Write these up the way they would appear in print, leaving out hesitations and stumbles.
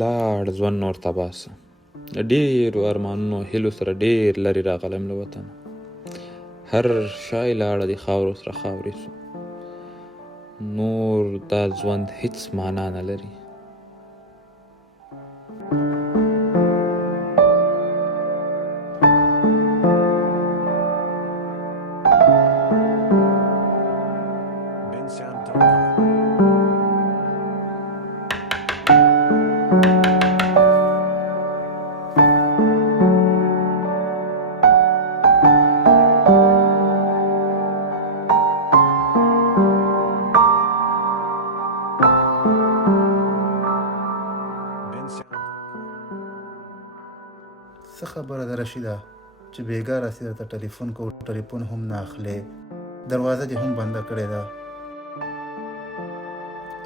لاړ ژوند نور تباسه د ډېرو ارمانونو هیلو سره ډېر لرې راغلم له وطنه هر شای لاړه د خاورو سره خاورې سو نور دا ژوند هیڅ معنا نه لري څه خبره ده رشیده چې بېګا راسي درته ټلیفون کوو ټلیفون هم نه اخلې دروازه دې هم بنده کړې ده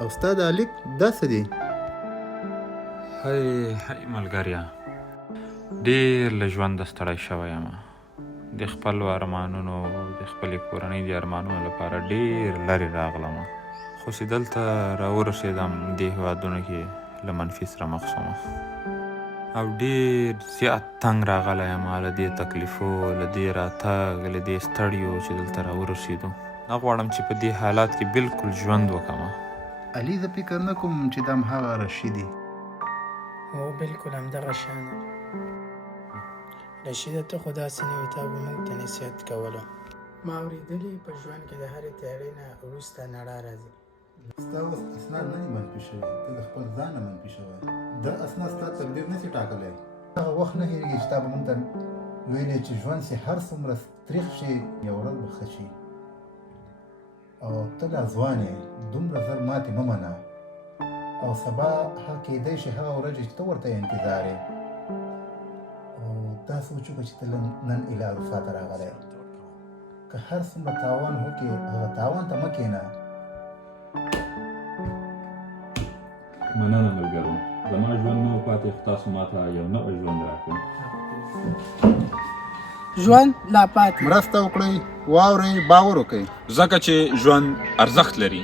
او ستا دا لیک دا څه دی هی ملګریا ډېر له ژونده ستړی شوی یم د خپلو ارمانونو د خپلې کورنۍ د ارمانونو لپاره ډېر لرې راغلم خو چې دلته راورسېدم دې هېوادونو کې له منفي سره مخ شوم او ډېر زیات تنګ راغلی یم له دې تکلیفو له دې راتګ له دې ستړیو چې دلته راورسېدو نه غواړم چې په دې حالات کې بلکل ژوند وکړم علي زه فکر نه کوم چې دا همهغه رشیدي هو بلکل همدغه شان رشیده ته خو داسې نه وي تا به موږ ته نصیحت کولو ما اورېدلي په ژوند کې د هرې تیارې نه وروسته نړا راځي ستا اوس اسناد نه دي منفي شوي ته د خپل ځان نه منفي شوی دا اسناد ستا تقدیر نه شي ټاکلی هغه وخت نه هېرېږي چې تا به موږ ته ویلې چې ژوند چې هر څومره تریخ شي یو ورځ به ښه شي او ته لا ځوان یې دومره زر ماتې مه منه او سبا کیدی شي هغه ورځ چې ته ورته انتظار یې او دا سوچ وکړه چې ته نن الی عرفات راغلی که هر څومره تاوان وکړې هغه تاوان ته مه کښېنه مننه ملګرو زما ژوند نه و پاتې خو تاسو ماته یو نوی ژوند راکړئ ژوند لا پاتې مرسته وکړئ واورئ باور وکړئ ځکه چې ژوند ارزښت لري